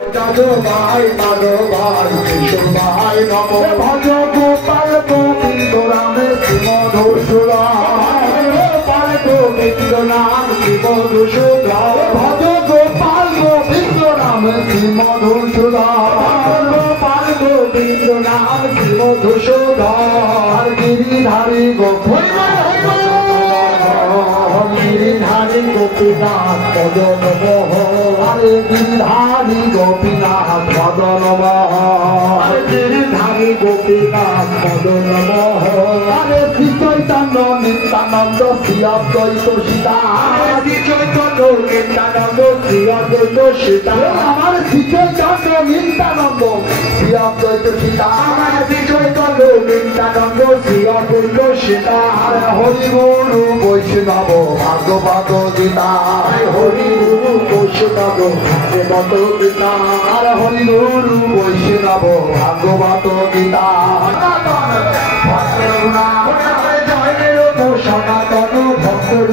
দাদু ভাই মাধব ভাই কেশব ভাই নম ভজ গোপাল গোবিন্দ রামে শ্রীমধুসূদন গোপাল গোবিন্দ নাম শ্রীমধুসূদন ভজ গোপাল গোবিন্দ রাম শ্রীমধুসূদন গোপাল গোবিন্দ নাম শ্রীমধুসূদন গিরিধারী গোপাল গিরিধারী গোপীনাথ পদন বহ গিরিধারী গোপীনাথ পদন বহ গিরিধারী গোপীনাথ পদন বহ শ্রী চৈতন্য নিত্যানন্দ শ্রী অদ্বৈত সীতা শ্রী চৈতন্য নিত্যানন্দ শ্রী অদ্বৈত সীতা আমার শ্রী চৈতন্য নিত্যানন্দ শ্রী অদ্বৈত সীতা শ্রী চৈতন্য নিত্যানন্দ শ্রী অদ্বৈত সীতা হরি গুরু বৈষ্ণব ভাগবত গীতা হরি গুরু বৈষ্ণব ভাগবত গীতা হরি গুরু বৈষ্ণব ভাগবত গীতা সনাতন ভক্তর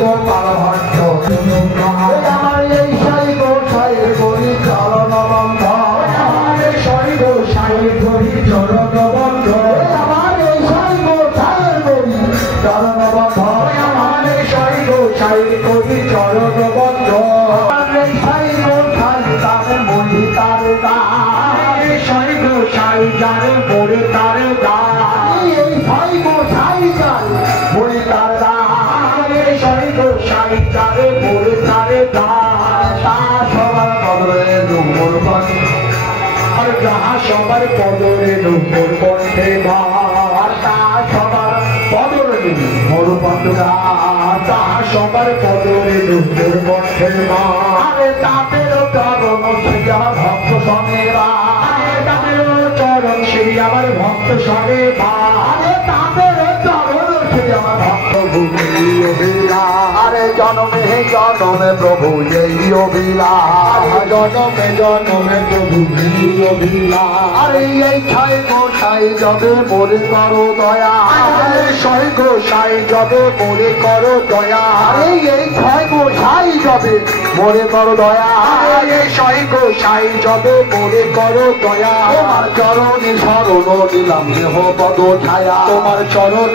গোপাল ভক্ত আমার এই সাই গোসাইয়ের গরি চরণ বন্ধ আমার এই সাই গোসাইয়ের গরি চরণ বন্ধ আমার এই সাই গোসাইয়ের গরি চরণ বন্ধ আমার এই সাই গোসাইয়ের গরি চরণ বন্ধ আমার এই সাই গোসাই তার মরি তার গা এই সাই গোসাই যার মরে তার গা এই সাই গোসাই যার মরে তার গা এই সাই গোসাই যার মরে তার গা তা সবার বদলে ডুমুর বন্ধ আর যাহা সবার পদরে ডুমুর বন্ধে গা তা সবার পদরে ডুমুর বন্ধ গা তাহা সবার পদরে ডুমুর বন্ধে গা আরে তাতেরও চরণ শ্রী আমার ভক্ত সঙ্গেরা তাতেরও চরণ শ্রী আমার ভক্ত সঙ্গেরা আরে তাতেরও চরণ শ্রী আমার ভক্ত ভূমি আরে জনমে জনমে প্রভু এই অভিলাষ জনমে জনমে প্রভু এই অভিলাষ আরে এই ছয় গোসাই যবে মোরে করো দয়া আরে ছয় গোসাই যবে মোরে করো দয়া আরে এই ছয় গোসাই যবে মোরে করো দয়া আরে এই ছয় গোসাই যবে মোরে করো দয়া তোমার চরণে শরণ নিলাম দেহ পদ ছায়া তোমার চরণ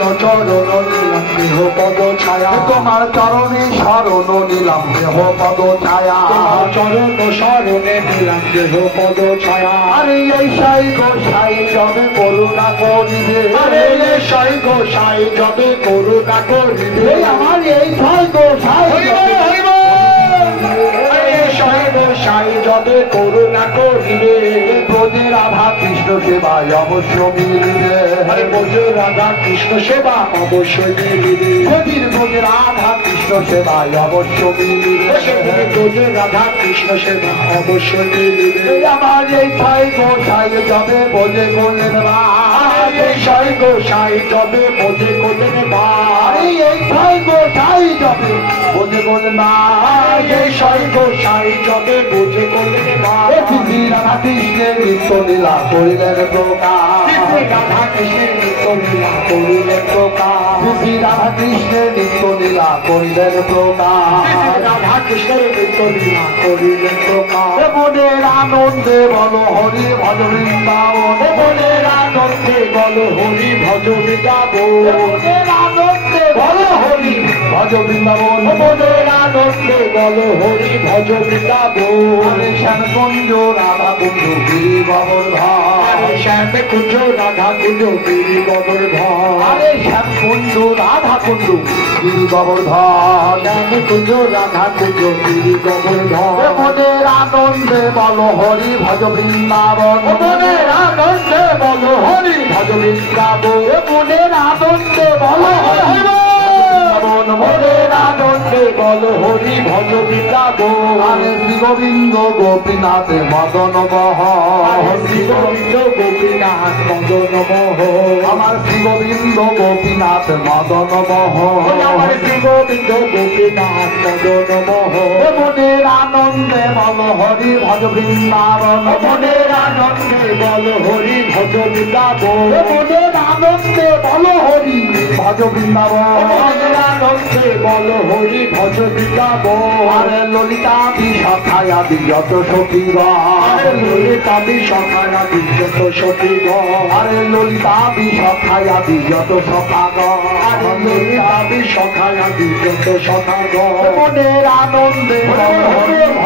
নিলাম দেহ পদ ছায়া তোমার চরণে শরণ নিলাম দেহ পদ ছায়া তোমার চরণ শরণে নিলাম দেহ পদ ছায়া আরে এই সাই গোসাই যবে করুণা করিবে আরে এই সাই গোসাই যবে করুণা করিবে আমার এই সাই গোসাই সাই যবে করুণা করিবে ব্রজে রাধা কৃষ্ণ সেবায় অবশ্য মিলিবে ব্রজে রাধা কৃষ্ণ সেবা অবশ্যই মিলিবে সেদিন ব্রজে রাধা কৃষ্ণ সেবায় অবশ্য মিলিবে সেদিন ব্রজে রাধা কৃষ্ণ সেবা অবশ্যই মিলিবে আমার এই সাই গোসাই যবে বোঝে করলেন এই সাই গোসাই যবে বোঝে করলেন এই সাই গোসাই যবে বোঝে করলেন এই সাই গোসাই যবে বোঝে করলেন রাধা কৃষ্ণের নিত্য লীলা করিলেন প্রকাশ রাধা কৃষ্ণের নিত্য লীলা করিলেন প্রকাশ রাধা কৃষ্ণের নিত্য লীলা করিলেন প্রকাশ রাধা কৃষ্ণের নিত্য লীলা করিলেন প্রকাশ মনের আনন্দে বলো হরি ভজ বৃন্দাবন মনের আনন্দে বলো হরি ভজ বৃন্দাবন মনের আনন্দে বলো হরি ভজ বৃন্দাবন মনের আনন্দে বলো হরি ভজ বৃন্দাবন শ্যাম কুঞ্জ রাধা কুঞ্জ গিরি গোবর্ধন শ্যাম কুঞ্জ রাধা কুঞ্জ গিরি গোবর্ধন আরে শ্যাম কুঞ্জ রাধা কুঞ্জ গিরি গোবর্ধন শ্যাম কুঞ্জ রাধা কুঞ্জ গিরি গোবর্ধন মনের আনন্দে বলো হরি ভজ বৃন্দাবন মনের আনন্দে বলো হরি ভজ বৃন্দাবন মনের আনন্দে বলো হরি মনের আনন্দে বলো হরি ভজ বৃন্দাবন আরে শ্রী গোবিন্দ গোপীনাথ মদন বহ শ্রী গোবিন্দ গোপীনাথ মদন বহ আমার শ্রী গোবিন্দ গোপীনাথ মদন বহ আমার শ্রী গোবিন্দ গোপীনাথ মদন বহ মনের আনন্দে বলো হরি ভজ বৃন্দাবন মনের আনন্দে বলো হরি ভজ বৃন্দাবন মনের আনন্দে বলো হরি ভজ বৃন্দাবন আনন্দে বল হরি ভজ বিকাব আরে ললিতা বিশাখায়া বিয়ত সখীগ আরে ললিতা বিশাখায়া বিয়ত সখীগ আরে ললিতা বিশাখায়া বিয়ত সখাগ আরে ললিতা বিশাখায়া বিয়ত সখাগ মনের আনন্দে বল হরি